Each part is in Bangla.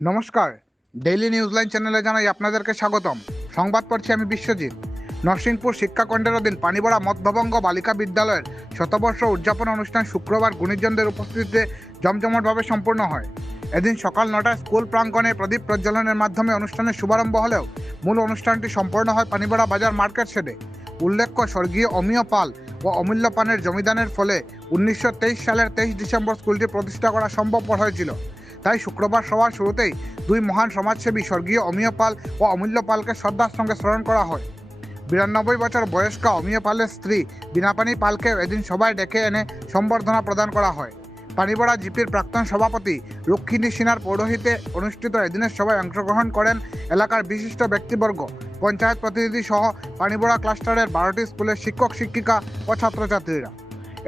নমস্কার ডেইলি নিউজ লাইন চ্যানেলে জানাই আপনাদেরকে স্বাগতম। সংবাদ পড়ছি আমি বিশ্বজিৎ। নরসিংপুর শিক্ষাখণ্ডের অধীন পানিবড়া মধ্যবঙ্গ বালিকা বিদ্যালয়ের শতবর্ষ উদযাপন অনুষ্ঠান শুক্রবার গুণীজনদের উপস্থিতিতে জমজমটভাবে সম্পূর্ণ হয়। এদিন সকাল নটায় স্কুল প্রাঙ্গণে প্রদীপ প্রজ্বলনের মাধ্যমে অনুষ্ঠানের শুভারম্ভ হলেও মূল অনুষ্ঠানটি সম্পন্ন হয় পানিবড়া বাজার মার্কেট শেডে। উল্লেখ্য, স্বর্গীয় অমিয় পাল ও অমূল্য পানের জমিদানের ফলে উনিশশো তেইশ সালের তেইশ ডিসেম্বর স্কুলটি প্রতিষ্ঠা করা সম্ভবপর হয়েছিল। তাই শুক্রবার সভার শুরুতেই দুই মহান সমাজসেবী স্বর্গীয় অমিয় পাল ও অমূল্য পালকে শ্রদ্ধার সঙ্গে স্মরণ করা হয়। বিরানব্বই বছর বয়স্ক অমিয় পালের স্ত্রী বিনাপানি পালকে এদিন সবাই ডেকে এনে সম্বর্ধনা প্রদান করা হয়। পানিবড়া জিপির প্রাক্তন সভাপতি রক্ষিণী সিনহার পৌরোহিতে অনুষ্ঠিত এদিনের সভায় অংশগ্রহণ করেন এলাকার বিশিষ্ট ব্যক্তিবর্গ, পঞ্চায়েত প্রতিনিধি সহ পানিবড়া ক্লাস্টারের বারোটি স্কুলের শিক্ষক, শিক্ষিকা ও ছাত্রছাত্রীরা।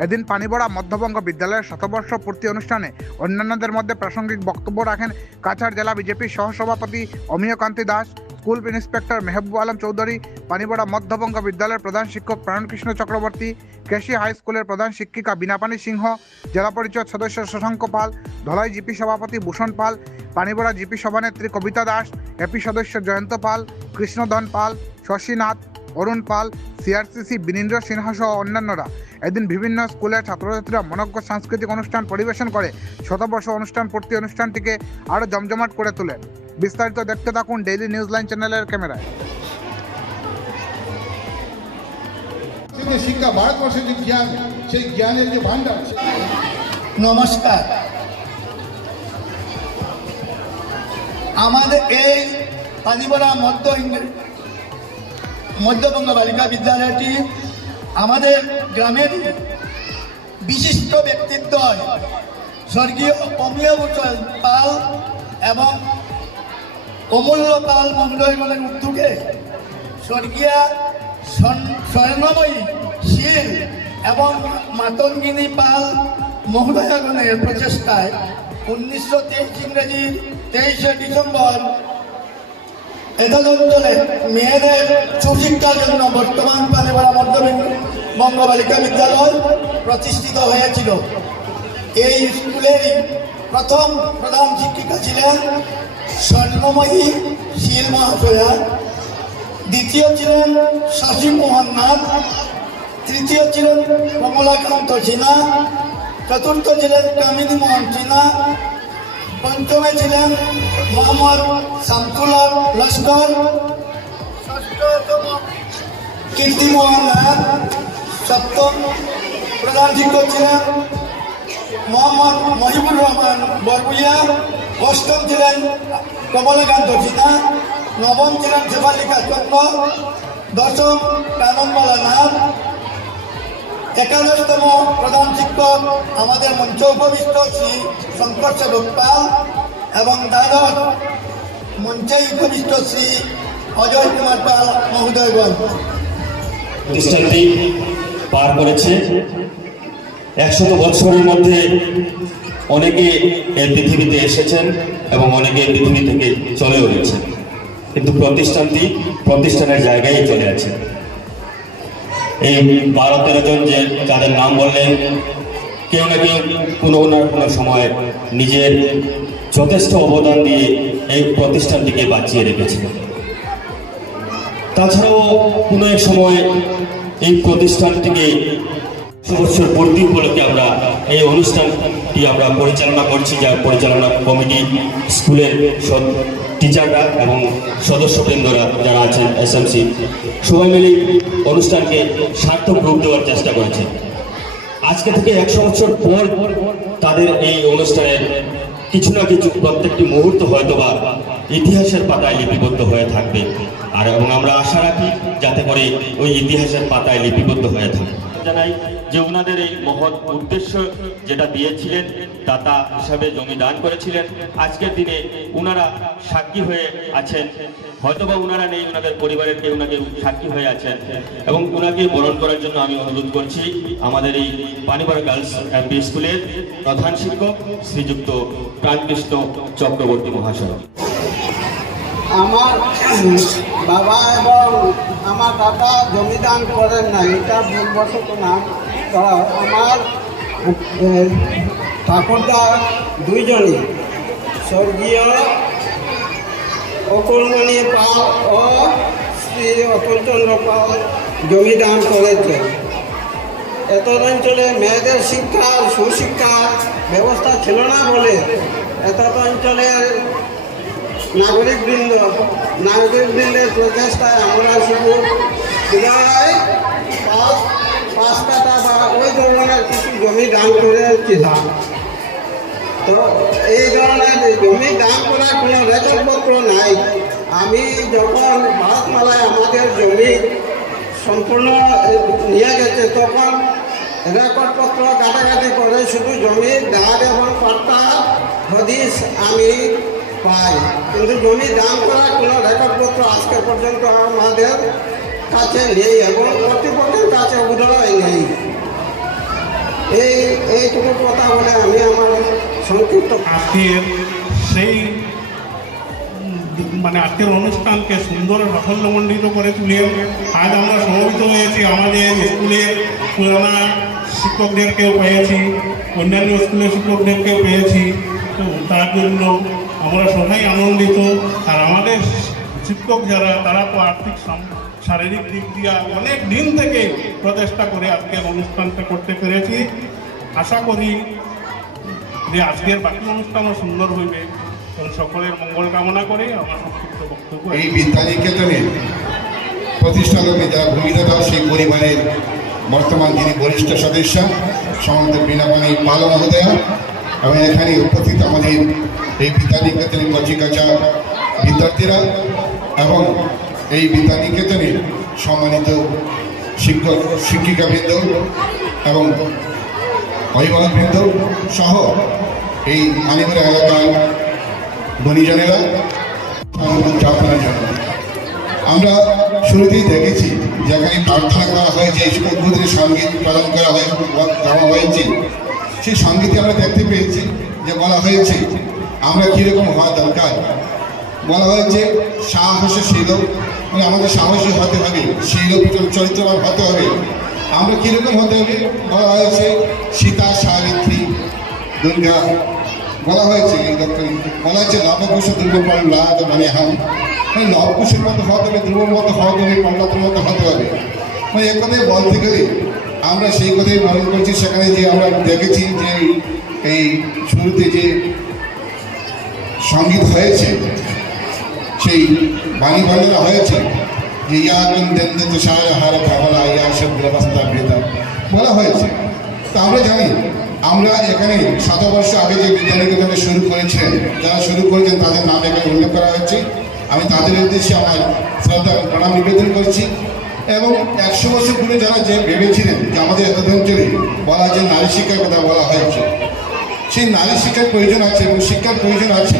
এদিন পানিবড়া মধ্যবঙ্গ বিদ্যালয়ের শতবর্ষ পূর্তি অনুষ্ঠানে অন্যান্যদের মধ্যে প্রাসঙ্গিক বক্তব্য রাখেন কাছাড় জেলা বিজেপির সহসভাপতি অমিয় কান্তি দাস, স্কুল ইন্সপেক্টর মেহবুব আলম চৌধুরী, পানিবড়া মধ্যবঙ্গ বিদ্যালয়ের প্রধান শিক্ষক প্রাণকৃষ্ণ চক্রবর্তী, কেশি হাই স্কুলের প্রধান শিক্ষিকা বিনাপানি সিংহ, জেলা পরিষদ সদস্য শশাঙ্ক পাল, ধলাই জিপি সভাপতি ভূষণ পাল, পানিবড়া জিপি সভানেত্রী কবিতা দাস, এপি সদস্য জয়ন্ত পাল, কৃষ্ণধন পাল শশীনাথ অরুণ পাল সিআরসিসি বিনীন্দ্র সিনহা সহ অন্যান্যরা। এদিন বিভিন্ন স্কুলের ছাত্রছাত্রীরা মনজ্ঞ সাংস্কৃতিক অনুষ্ঠান পরিবেশন করে শতবর্ষ অনুষ্ঠান পূর্তি অনুষ্ঠানটিকে আরও জমজমাট করে তোলে বিস্তারিত দেখতে থাকুন ডেইলি নিউজ লাইন চ্যানেলের ক্যামেরায়। শিক্ষা ভারতবর্ষের যে জ্ঞান সেই জ্ঞানের যে ভান্ডার নমস্কার। আমাদের এই পানিবড়া মধ্য মধ্যবঙ্গ বালিকা বিদ্যালয়টি আমাদের গ্রামের বিশিষ্ট ব্যক্তিত্ব স্বর্গীয় অমিয় ভূষণ পাল এবং অমূল্য পাল মঙ্গলগণের উদ্যোগে স্বর্গীয়া স্বর্ণ- স্বর্ণময়ী শীল এবং মাতঙ্গিনী পাল মহোদয়গণের প্রচেষ্টায় উনিশশো তেইশ ইংরেজির তেইশে ডিসেম্বর এতদ অঞ্চলে মেয়েদের সুশিক্ষার জন্য বর্তমান পানিবাড়া মধ্যবঙ্গ বালিকা বিদ্যালয় প্রতিষ্ঠিত হয়েছিল। এই স্কুলের প্রথম প্রধান শিক্ষিকা ছিলেন স্বর্ণময়ী শীল মহাশয়া। দ্বিতীয় ছিলেন শশী মোহন নাথ। তৃতীয় ছিলেন কমলাকান্ত সিনহা। চতুর্থ ছিলেন কামিনী মোহন সিনহা। পঞ্চমে ছিলেন মোহাম্মদ শামতুল্লাহ লস্কর। কীর্তিমোহন নাথ সপ্তম প্রধান শিক্ষক ছিলেন মোহাম্মদ মহিবুর রহমান বরবুইয়া অষ্টম ছিলেন কমলাকান্ত সিনহা নবম ছিলেন শেফালিকা চন্দ্র দশম কাননবালা নাথ একাদশতম প্রধান শিক্ষক আমাদের মঞ্চ উপবিষ্ট শ্রী শঙ্কর সেবক পাল এবং দ্বাদশ মঞ্চে উপবিষ্ট শ্রী অজয় কুমার পাল মহোদয়গণ প্রতিষ্ঠানটি পার করেছে। একশত বছরের মধ্যে অনেকে এই পৃথিবীতে এসেছেন এবং অনেকে পৃথিবী থেকে চলেও গেছেন। কিন্তু প্রতিষ্ঠানটি প্রতিষ্ঠানের জায়গায় চলে আছে। এই বারো তেরো জন যে যাদের নাম বললেন, কেউ না কেউ কোনো না কোনো সময় নিজের যথেষ্ট অবদান দিয়ে এই প্রতিষ্ঠানটিকে বাঁচিয়ে রেখেছিল। তাছাড়াও কোনো এক সময় এই প্রতিষ্ঠানটিকে বছর পূর্তি উপলক্ষে আমরা এই অনুষ্ঠানটি আমরা পরিচালনা করছি, যার পরিচালনা কমিটি স্কুলের টিচাররা এবং সদস্যবৃন্দরা যারা আছেন এসএমসি সবাই মিলে অনুষ্ঠানকে সার্থক রূপ দেওয়ার চেষ্টা করেছে। আজকে থেকে একশো বছর পর তাদের এই অনুষ্ঠানের কিছু না কিছু প্রত্যেকটি মুহূর্ত হয়তো বা ইতিহাসের পাতায় লিপিবদ্ধ হয়ে থাকবে। আর এবং আমরা আশা রাখি যাতে করে ওই ইতিহাসের পাতায় লিপিবদ্ধ হয়ে থাকে। জানাই যে ওনাদের এই মহৎ উদ্দেশ্য যেটা দিয়েছিলেন, দাতা হিসাবে জমি দান করেছিলেন, আজকের দিনে ওনারা সাক্ষী হয়ে আছেন। হয়তোবা ওনারা নেই ওনাদের পরিবারের কেউ না কেউ সাক্ষী হয়ে আছেন। এবং ওনাকে বরণ করার জন্য আমি অনুরোধ করছি আমাদের এই পানিপাড়া গার্লস এমপি স্কুলের প্রধান শিক্ষক শ্রীযুক্ত প্রাণকৃষ্ণ চক্রবর্তী মহাশয়। আমার বাবা এবং আমার দাদা জমিদান করেন না, এটা ভুলবশত করা আমার ঠাকুরদা দুইজনই। স্বর্গীয় অকুলমণি পাল ও শ্রী অতুলচন্দ্র পাল জমি দান করেছেন। এত অঞ্চলে মেয়েদের শিক্ষা সুশিক্ষা ব্যবস্থা ছিল না বলে এত অঞ্চলের নাগরিকবৃন্দ, নাগরিকবৃন্দের প্রচেষ্টায় আমরা শুধু প্রায় পাঁচ পাঁচ কাটা বা ওই ধরনের কিছু জমি দান করেছিলাম তো এই ধরনের জমি দান করার কোনো রেকর্ডপত্র নাই। আমি যখন ভারতমালায় আমাদের জমি সম্পূর্ণ নিয়ে গেছে, তখন রেকর্ডপত্র কাটাকাটি করে শুধু জমি দাঁড় এবং পাট্টা হদিস আমি পাই। কিন্তু জমি দান করার কোনো রেকর্ডপত্র আজকে পর্যন্ত আমাদের কাছে নেই এবং কর্তৃপক্ষের কাছে বোধহয় নেই। এই কথা বলে আমি আমার সংক্ষিপ্ত সেই মানে আজকের অনুষ্ঠানকে সুন্দর সাফল্যমণ্ডিত করে তুলে আজ আমরা সমবেত হয়েছি আমাদের স্কুলের পুরানা শিক্ষকদেরকেও পেয়েছি, অন্যান্য স্কুলের শিক্ষকদেরকেও পেয়েছি। তো তার জন্য আমরা সবাই আনন্দিত। আর আমাদের শিক্ষক যারা, তারা তো আর্থিক শারীরিক দিক দিয়ে অনেক দিন থেকে প্রচেষ্টা করে আজকের অনুষ্ঠানটা করতে পেরেছি। আশা করি যে আজকের বাকি অনুষ্ঠানও সুন্দর হইবে এবং সকলের মঙ্গল কামনা করে আমার সংক্ষিপ্ত বক্তব্য এই বিদ্যানিকেতনের প্রতিষ্ঠালকে যারা ভূমিকা দাও সেই পরিবারের বর্তমান যিনি বরিষ্ঠ সদস্য সমন্ত বীণাপানি পাল মহোদয়া, এবং এখানে উপস্থিত আমাদের এই বিদ্যানিকেতনের কচিকাচা বিদ্যার্থীরা এবং এই বিদ্যানিকেতনের সম্মানিত শিক্ষক, শিক্ষিকাবৃন্দ এবং অভিভাবকবৃন্দ সহ এই আলিপুর এলাকার বনিজনেরা উদযাপনের জন্য আমরা শুরুতেই দেখেছি যেখানে প্রার্থনা করা হয়েছে উদ্বোধনী সংগীত পালন করা হয়ে হয়েছে। সেই সঙ্গীতে আমরা দেখতে পেয়েছি যে বলা হয়েছে, আমরা কীরকম হওয়া দরকার? বলা হয়েছে সাহসশীল মানে আমাদের সাহসী হতে হবে শীল চরিত্রবান হতে হবে। আমরা কীরকম হতে হবে? বলা হয়েছে, সীতা সাবিত্রী দুর্গা। বলা হয়েছে বলা হয়েছে, লবকুশ দুর্গ প্রহ্লাদ মানে হাম। মানে লবকুশের মতো হতে হবে, ধ্রুবর মতো হতে হবে প্রহ্লাদের মতো হতে হবে। মানে এক কথায় বলতে গেলে, আমরা সেই কথাই মনে করছি সেখানে যে আমরা দেখেছি যে এই শুরুতে যে সংগীত হয়েছে, সেই বাণী বর্ণনা হয়েছে যে, ইয়া কুন্দেন্দ তুষার হার ভাবলা, ইয়া ব্যবস্থা ভেদা বলা হয়েছে। তা আমরা জানি, আমরা এখানে শতবর্ষ আগে যে বিদ্যানিকেতনে শুরু করেছিলেন যারা শুরু করেছেন তাদের নাম এখানে উল্লেখ করা হয়েছে। আমি তাদের উদ্দেশ্যে আমার শ্রদ্ধা প্রণাম নিবেদন করছি। এবং একশো বছর পূর্বে যারা যে ভেবেছিলেন যে আমাদের এত অঞ্চলে বলা যে নারী শিক্ষার কথা বলা হয়েছে, সেই নারী শিক্ষার প্রয়োজন আছে এবং শিক্ষার প্রয়োজন আছে।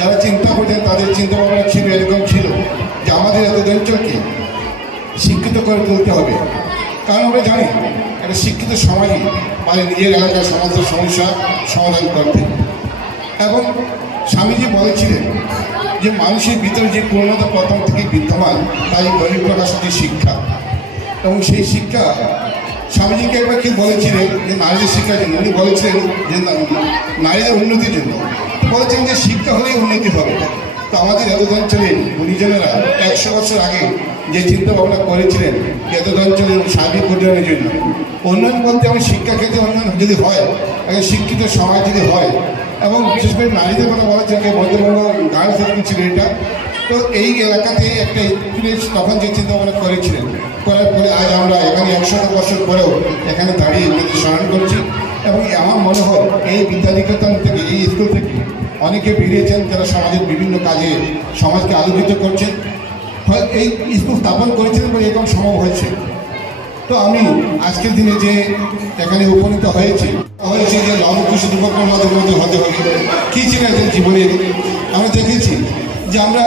যারা চিন্তা করছেন তাদের চিন্তা ভাবনা ছিল, এরকম ছিল যে আমাদের এত অঞ্চলকে শিক্ষিত করে তুলতে হবে। কারণ আমরা জানি, একটা শিক্ষিত সমাজই মানে নিজের এলাকার সমাজের সমস্যা সমাধান করতে। এবং স্বামীজি বলেছিলেন যে, মানুষের ভিতরে যে পূর্ণতা প্রথম থেকে বিদ্যমান, তাই বহিঃপ্রকাশ হচ্ছে শিক্ষা। এবং সেই শিক্ষা স্বামীজিকে একবার কি বলেছিলেন যে, নারীদের শিক্ষার জন্য? উনি বলেছিলেন যে নারীদের উন্নতির জন্য। বলেছেন যে শিক্ষা হলেই উন্নতি হবে। তো আমাদের এত অঞ্চলে গুণীজনেরা একশো বছর আগে যে চিন্তা ভাবনা করেছিলেন এত অঞ্চলের সার্বিক উন্নয়নের জন্য, উন্নয়ন বলতে আমার শিক্ষা ক্ষেত্রে উন্নয়ন যদি হয় একটা শিক্ষিত সমাজ যদি হয়, এবং বিশেষ করে নারীদের কথা বলা হচ্ছে যে মধ্যবঙ্গ গার্লস স্কুল ছিল এটা, তো এই এলাকাতে একটা স্কুলে তখন যে চিন্তা ভাবনা করেছিলেন, করার পরে আজ আমরা এখানে একশো বছর পরেও এখানে দাঁড়িয়ে স্মরণ করছি। এবং আমার মনে হয় এই বিদ্যানিকেতন থেকে, এই স্কুল থেকে অনেকে বেরিয়েছেন, যারা সমাজের বিভিন্ন কাজে, সমাজকে আলোকিত করছেন। এই স্কুল স্থাপন করেছিলেন বলে এরকম সম্ভব হয়েছে। তো আমি আজকের দিনে যে এখানে উপনীত হয়েছি হয়েছে যে লবকুশ দুপক্রমাদের মধ্যে হতে হবে। কী এদের জীবনে? আমরা দেখেছি যে আমরা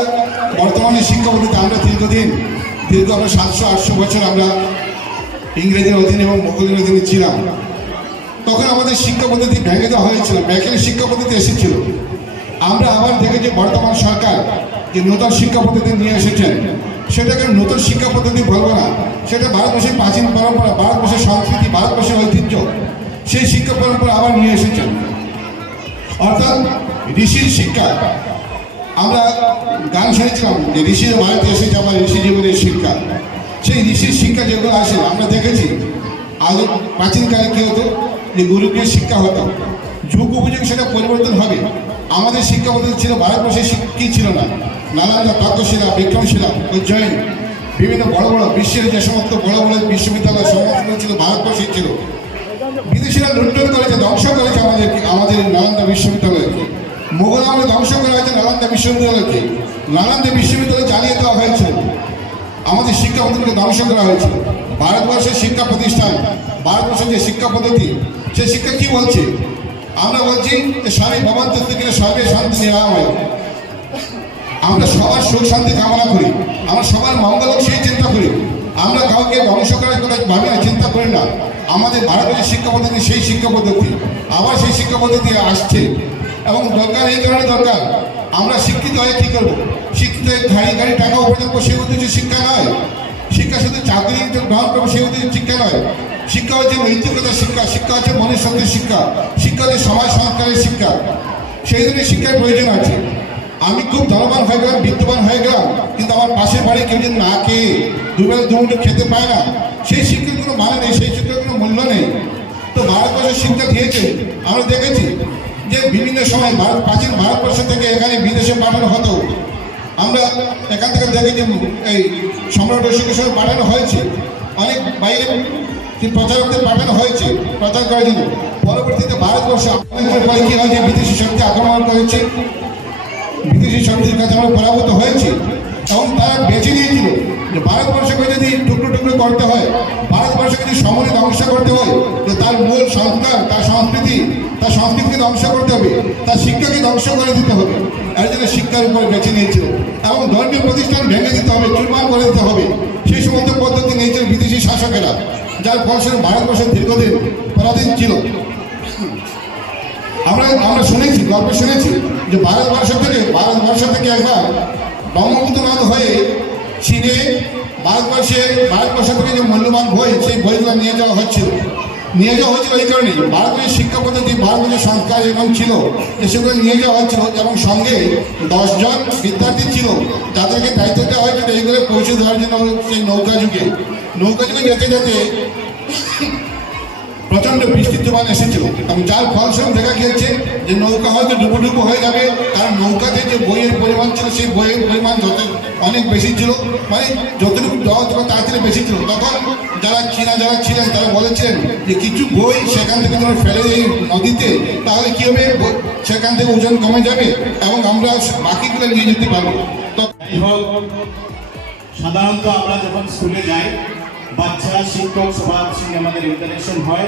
বর্তমানে শিক্ষা পদ্ধতি আমরা দীর্ঘদিন, দীর্ঘ আমরা সাতশো আটশো বছর আমরা ইংরেজের অধীনে এবং মুঘলের অধীনে ছিলাম। তখন আমাদের শিক্ষা পদ্ধতি ভেঙে দেওয়া হয়েছিল ব্যাকের শিক্ষা পদ্ধতি এসেছিল। আমরা আবার দেখেছি বর্তমান সরকার যে নতুন শিক্ষা পদ্ধতি নিয়ে এসেছেন। সেটাকে নতুন শিক্ষা পদ্ধতি বলব না, সেটা ভারতবর্ষের প্রাচীন পরম্পরা, ভারতবর্ষের সংস্কৃতি, ভারতবর্ষের ঐতিহ্য, সেই শিক্ষা পরম্পরা আবার নিয়ে এসেছেন। অর্থাৎ ঋষির শিক্ষা, আমরা গান শুনেছিলাম যে ঋষির ভারতে এসেছে আমার ঋষি জীবনের শিক্ষা। সেই ঋষির শিক্ষা যেগুলো আসে আমরা দেখেছি। আগে প্রাচীনকালে কী হতো? যে গুরুকুলের শিক্ষা হতো যুগ উপযোগ সেটা পরিবর্তন হবে। আমাদের শিক্ষা পদ্ধতি ছিল ভারতবর্ষের কি ছিল না? নালন্দা তক্ষশিলা বিক্রমশিলা, উজ্জয়ন। বিভিন্ন বড় বড় বিশ্বের যে সমস্ত বড় বড় বিশ্ববিদ্যালয় সমস্ত ছিল ভারতবর্ষের ছিল। বিদেশিরা লুণ্ঠন করেছে, ধ্বংস করেছে আমাদের আমাদের নালন্দা বিশ্ববিদ্যালয়কে। মোগল আমলে ধ্বংস করা হয়েছে নালন্দা বিশ্ববিদ্যালয়কে। নালন্দা বিশ্ববিদ্যালয় চালিয়ে দেওয়া হয়েছিল আমাদের শিক্ষা পদ্ধতিকে ধ্বংস করা হয়েছে। ভারতবর্ষের শিক্ষা প্রতিষ্ঠান, ভারতবর্ষের যে শিক্ষা পদ্ধতি সেই শিক্ষা কি বলছে? আমরা বলছি যে স্বামী ভবন্ত থেকে সর্বে শান্তি নেওয়া হয়। আমরা সবার সুখ শান্তি কামনা করি। আমরা সবার মঙ্গল সেই চিন্তা করি। আমরা কাউকে ধ্বংস করার কথা ভাবি না চিন্তা করি না। আমাদের ভারতের শিক্ষা পদ্ধতি সেই শিক্ষা পদ্ধতি। আবার সেই শিক্ষা পদ্ধতি আসছে। এবং দরকার এই কারণে দরকার। আমরা শিক্ষিত হয়ে কী করব? শিক্ষিত হয়ে গাড়ি গাড়ি টাকা উপার্জন করব, সেই উদ্দেশ্য শিক্ষা নয়। শিক্ষা শুধু চাকরি গ্রহণ করব, সেই উদ্দেশ্য শিক্ষা নয়। শিক্ষা হচ্ছে নৈতিকতার শিক্ষা শিক্ষা হচ্ছে মনুষ্যত্বের শিক্ষা শিক্ষা হচ্ছে সমাজ সংস্কারের শিক্ষা। সেই জন্য শিক্ষার প্রয়োজন আছে। আমি খুব ধনবান হয়ে গেলাম, বিত্তবান হয়ে গেলাম, কিন্তু আমার পাশের বাড়ি কেউ যদি না খেয়ে দুবেলা দুমুঠো খেতে পায় না, সেই শিক্ষার কোনো মানে নেই, সেই শিক্ষার কোনো মূল্য নেই। তো ভারতবর্ষের শিক্ষা দিয়েছে। আমরা দেখেছি যে বিভিন্ন সময় ভারত, প্রাচীন ভারতবর্ষ থেকে এখানে বিদেশে পাঠানো হতো। আমরা এখান থেকে দেখেছি এই সম্রাট অশোকের পাঠানো হয়েছে। অনেক বাইরে প্রচারকদের পাঠানো হয়েছে, প্রচার করার জন্য। পরবর্তীতে ভারতবর্ষ আক্রমণের পরে কি হয়েছে বিদেশি শক্তি আক্রমণ করেছে, বিদেশি শক্তির কাছে আমরা পরাভূত হয়েছি, এবং তারা বেছে নিয়েছিল যে ভারতবর্ষকে যদি টুকরো টুকরো করতে হয়, ভারতবর্ষকে যদি সমরে ধ্বংস করতে হয় যে তার মূল সংস্কার, তার সংস্কৃতি, তার সংস্কৃতিকে ধ্বংস করতে হবে, তার শিক্ষাকে ধ্বংস করে দিতে হবে। এর জন্য শিক্ষার উপর বেছে নিয়েছিল। এবং ধর্মীয় প্রতিষ্ঠান ভেঙে দিতে হবে, চুরমার করে দিতে হবে। সেই সমস্ত পদ্ধতি নিয়েছিল বিদেশি শাসকেরা। যার ফলস্বরূপ ভারতবর্ষের দীর্ঘদিন পরাধীন ছিল। আমরা আমরা শুনেছি, গল্প শুনেছি যে ভারতবর্ষ থেকে ভারতবর্ষ থেকে একবার ব্রহ্মপুত্রনাথ হয়ে চীনে ভারতবর্ষে ভারতবর্ষ থেকে যে মূল্যবান বই, সেই বইগুলো নিয়ে যাওয়া হচ্ছিল। নিয়ে যাওয়া হয়েছিল এই কারণে ভারতীয় শিক্ষা পদ্ধতি, ভারতীয় সংস্কার এবং ছিল যে সেগুলো নিয়ে যাওয়া হয়েছিল এবং সঙ্গে দশজন বিদ্যার্থী ছিল। যাদেরকে দায়িত্ব দেওয়া হয়েছিল এইগুলো পৌঁছে দেওয়ার জন্য সেই নৌকা যুগে নৌকা যুগে যেতে যেতে প্রচণ্ড বৃষ্টির তুফান এসেছিল। এবং যার ফলস্বরূপ দেখা গিয়েছে যে নৌকা হয়তো ডুবো ডুবো হয়ে যাবে, কারণ নৌকাতে যে বইয়ের পরিমাণ ছিল, সেই বইয়ের পরিমাণ যত অনেক বেশি ছিল। মানে যতটুকু দেওয়া ছিল থেকে বেশি ছিল। তখন যারা চীনা যারা ছিলেন, তারা বলেছেন যে কিছু বই সেখান থেকে তোমরা ফেলে এই নদীতে, তাহলে কী হবে? সেখান থেকে ওজন কমে যাবে এবং আমরা বাকিগুলো নিয়ে যেতে পারব। সাধারণত আমরা যখন স্কুলে যাই বাচ্চা, শিক্ষক সবার সঙ্গে আমাদের ইন্টারেকশন হয়।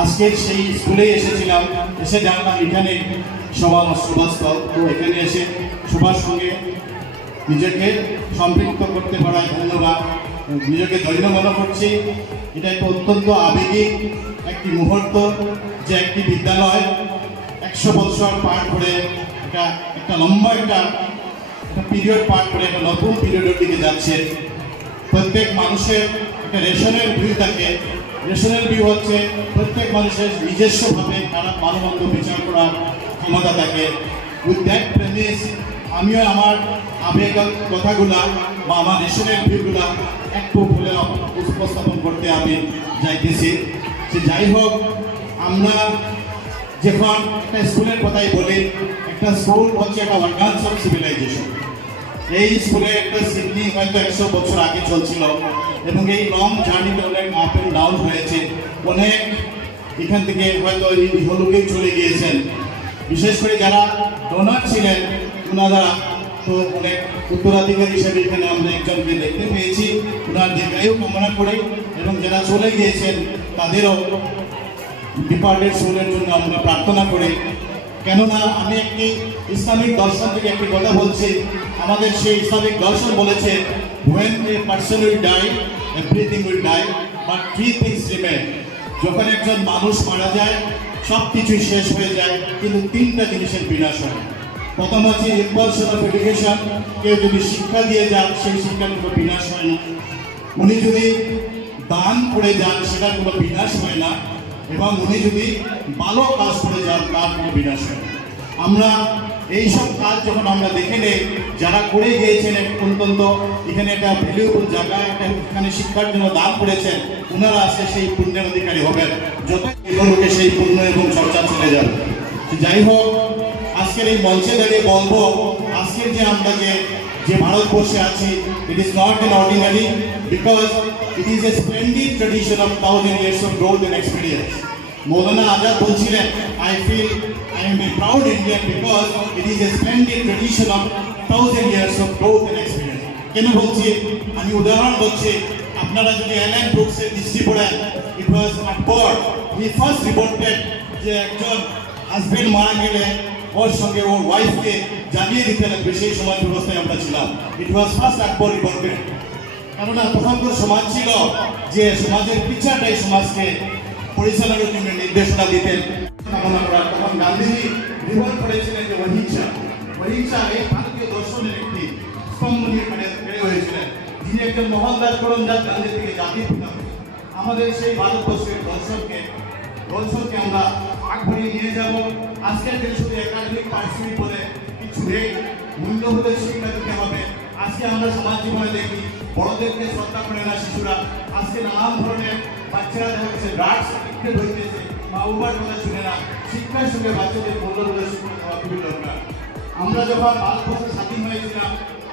আজকের সেই স্কুলেই এসেছিলাম, এসে জানলাম এখানে সভা সভাস্থল তো এখানে এসে সবার সঙ্গে নিজেকে সম্পৃক্ত করতে পারায় ধন্যবাদ। নিজেকে ধৈর্য মনে করছি। এটা একটা অত্যন্ত আবেগিক একটি মুহূর্ত, যে একটি বিদ্যালয় একশো বছর পার করে একটা একটা লম্বা একটা একটা পিরিয়ড পার করে একটা নতুন পিরিয়ডের দিকে যাচ্ছে। প্রত্যেক মানুষের একটা রেশনের ভিউ থাকে। রেশনের ভিউ হচ্ছে প্রত্যেক মানুষের নিজস্বভাবে ভালো মন্দ বিচার করার ক্ষমতা থাকে। উইথ দ্যাট প্রেমিস আমিও আমার আবেগ কথাগুলা বা আমার রেশনের ভিউগুলা একটু ভুলে উপস্থাপন করতে আমি যাইতেছি। যে যাই হোক, আমরা যখন একটা স্কুলের কথাই বলি, একটা স্কুল হচ্ছে একটা অর্গানস অফ সিভিলাইজেশন এই স্কুলে একটা সিডনি হয়তো একশো বছর আগে চলছিল। এবং এই লং জার্নিতে অনেক আপ অ্যান্ড ডাউন হয়েছে। অনেক এখান থেকে হয়তো এই ইহলোকে চলে গিয়েছেন। বিশেষ করে যারা ডোনার ছিলেন ওনারা তো অনেক উত্তরাধিকারী হিসেবে এখানে আমরা একজনকে দেখতে পেয়েছি। ওনার দীর্ঘায়ু কামনা করে এবং যারা চলে গিয়েছেন, তাদেরও ডিপার্টেড সোলের জন্য আমরা প্রার্থনা করি। কেননা আমি একটি ইসলামিক দর্শন থেকে একটি কথা বলছি। আমাদের সেই ইসলামিক দর্শন বলেছে, when a person will die, everything will die, but three things remain. যখন একজন মানুষ মারা যায় সব কিছুই শেষ হয়ে যায়, কিন্তু তিনটা জিনিসের বিনাশ হয়। প্রথম হচ্ছে ইম্পালশন অফ এডুকেশন কেউ যদি শিক্ষা দিয়ে যান, সেই শিক্ষার কোনো বিনাশ হয় না। উনি যদি দান করে যান, সেটার কোনো বিনাশ হয় না। এবং উনি যদি ভালো কাজ করে যান, তার কোনো বিনাশ হয়। আমরা এইসব কাজ যখন আমরা দেখে নেই, যারা করে গিয়েছেন অত্যন্ত এখানে একটা ভ্যালুয়েবল জায়গা, একটা এখানে শিক্ষার জন্য দান করেছেন ওনারা আসলে সেই পুণ্যের অধিকারী হবেন। যত সেই পুণ্য এবং চর্চা চলে যাবে। যাই হোক, আজকের এই মঞ্চে দাঁড়িয়ে বলব, আজকের যে আমরা যে যে ভারতবর্ষে আছি it is not an ordinary because it is a splendid tradition of thousand years of growth and experience Maulana Azad বলছিলেন I feel I am proud Indian because it is a splendid tradition of thousand years of growth and experience কেন বলছি আমি উদাহরণ বলছি আপনারা যদি অ্যালেন ব্রুকসের দৃষ্টি পড়েন ইট ওয়াজ আকবর হি ফার্স্ট রিপোর্টেড যে একজন হাজবেন্ড মারা গেলে ওর সঙ্গে ওর ওয়াইফকে জানিয়ে দিতে লাগবে, সেই সমাজ ব্যবস্থায় আমরা ছিলাম। ইট ওয়াজ ফার্স্ট আকবর রিপোর্টেড কেননা তখনকার সমাজ ছিল যে সমাজের পিছাটাই সমাজকে পরিচালনার জন্য নির্দেশনা দিতেন। কামনা করা তখন গান্ধীজি রিভোল্ট করেছিলেন যে অহিংসা। অহিংসা এই ভারতীয় দর্শনের একটি স্তম্ভ নিয়ে হয়েছিলেন। যিনি একজন মোহনদাস করমদাস গান্ধী থেকে জাতির পিতা। আমাদের সেই ভারতবর্ষের দর্শনকে দর্শনকে আমরা আগ বাড়িয়ে নিয়ে যাব। আজকের দিনে শুধু একাডেমিক পার্সিমি বলে কিছু নেই। মূল্যবোধের শিক্ষা দিতে হবে। আজকে আমরা সমাজ জীবনে দেখি, বড়দেরকে শ্রদ্ধা করে না শিশুরা। আজকে নানান ধরনের বাচ্চারা দেখা গেছে ড্রাগস এডিক্টেড হইতেছে। মা উবার কথা শুনে না শিক্ষার সঙ্গে বাচ্চাদের মূল্যবোধের শিক্ষা দেওয়া খুবই দরকার। আমরা যখন ভারতবর্ষ স্বাধীন হয়েছিলাম,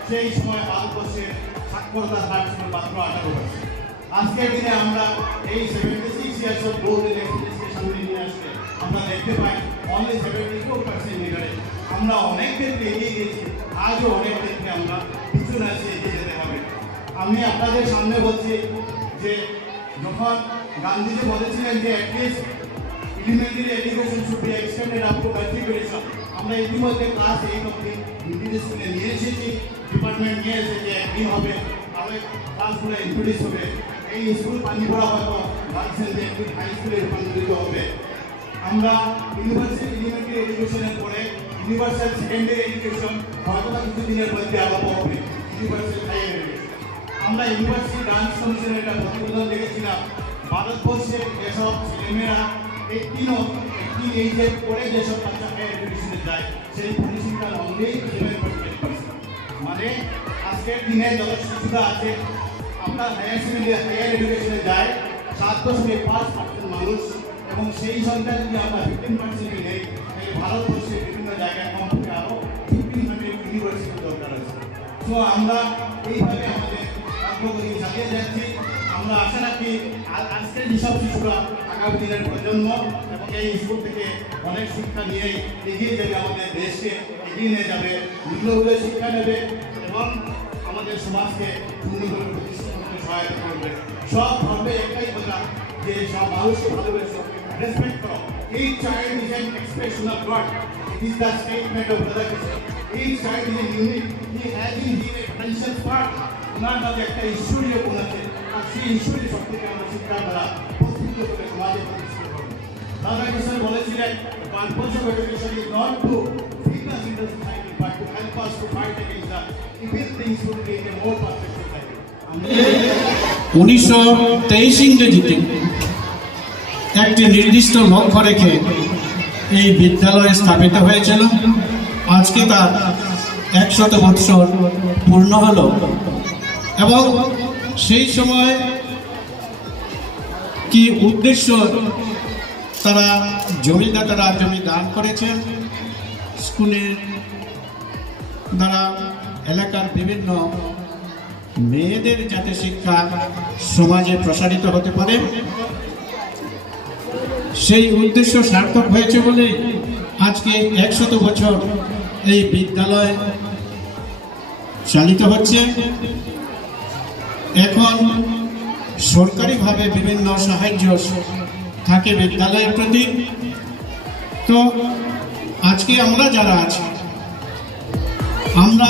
সেই সময় ভারতবর্ষের সাক্ষরতার হার ছিল মাত্র আঠারো পার্সেন্ট আজকের দিনে আমরা এই seventy six years of and এক্সপিরিয়েন্সকে সামনে নিয়ে আসলে আমরা দেখতে পাই অনলি সেভেন্টি ফোর পার্সেন্ট লিগারে আমরা অনেক ক্ষেত্রে এগিয়ে গেছি আজও অনেক ক্ষেত্রে আমরা পিছনে আছি, এগিয়ে যেতে হবে। আমি আপনাদের সামনে বলছি যে যখন গান্ধীজি বলেছিলেন যে elementary education should be extended up to matriculation আমরা ইতিমধ্যে ক্লাস এইট অব্দি মিডিল স্কুলে নিয়ে এসেছি ডিপার্টমেন্ট নিয়ে এসেছে একদিন হবে, তাহলে ক্লাসগুলো ইন্ট্রোডিউস হবে। এই স্কুল পানি পড়া হয়তো গার্লসের যে একদিন হাই স্কুলে রূপান্তরিত হবে। আমরা ইউনিভার্সিটি এলিমেন্টারি এডুকেশনের পরে ইউনিভার্সাল সেকেন্ডারি এডুকেশন হয়তো মধ্যে আরম্ভ হবে। ইউনিভার্সাল এডুকেশন আমরা ইউনিভার্সিটি ডান্স কমিশনের একটা প্রতিবেদন দেখেছিলাম। ভারতবর্ষের যেসব ছেলেমেয়েরা এইটিন এইটিন এইজের পরে যেসব বাচ্চা হায়ার এডুকেশনে যায়, সেই পরিসংখ্যা অনলি সেভেন পয়েন্ট পার্সেন্ট মানে আজকের দিনে যত শিশুরা আছে, আমরা হায়ার সেকেন্ডারি হায়ার এডুকেশনে যায়, সাত দশমিক পাঁচ পার্সেন্ট মানুষ, এবং সেই সংখ্যা যদি আমরা ফিফটিন পার্সেন্টে নেই, তাহলে ভারতবর্ষের বিভিন্ন জায়গায় কমপক্ষে আরও ফিফটিন হান্ড্রেড ইউনিভার্সিটি দরকার আছে। তো আমরা এইভাবে অগ্রগতি চালিয়ে যাচ্ছি আমরা আশা রাখি আজকের যেসব শিশুরা আগামী দিনের প্রজন্ম এবং এই স্কুল থেকে অনেক শিক্ষা নিয়ে এগিয়ে যাবে আমাদের দেশকে, এগিয়ে নিয়ে যাবে মূল্যবোধের শিক্ষা নেবে এবং আমাদের সমাজকে সুন্দরভাবে প্রতিষ্ঠা সহায়তা করবে। সব ধর্মে একটাই কথা, যে সব মানুষকে ভালোবেসো রেসপেক্ট করো। এই child is an expression of God it is the statement of brother এই child is unique he has in him a potential part ওনার একটা ঈশ্বরীয় গুণ আছে। আর সেই শক্তিকে আমরা দ্বারা প্রস্তুত করে সমাজে প্রতিষ্ঠিত করব। রাধা বলেছিলেন উনিশশো তেইশ ইংরেজিতে একটি নির্দিষ্ট লক্ষ্য রেখে এই বিদ্যালয় স্থাপিত হয়েছিল। আজকে তার একশত বৎসর পূর্ণ হল। এবং সেই সময় কি উদ্দেশ্য তারা জমিদাতারা জমি দান করেছেন? স্কুলের দ্বারা এলাকার বিভিন্ন মেয়েদের যাতে শিক্ষা সমাজে প্রসারিত হতে পারে, সেই উদ্দেশ্য সার্থক হয়েছে বলে আজকে একশত বছর এই বিদ্যালয় চালিত হচ্ছে। এখন সরকারিভাবে বিভিন্ন সাহায্য থাকে বিদ্যালয়ের প্রতি। তো আজকে আমরা যারা আছি আমরা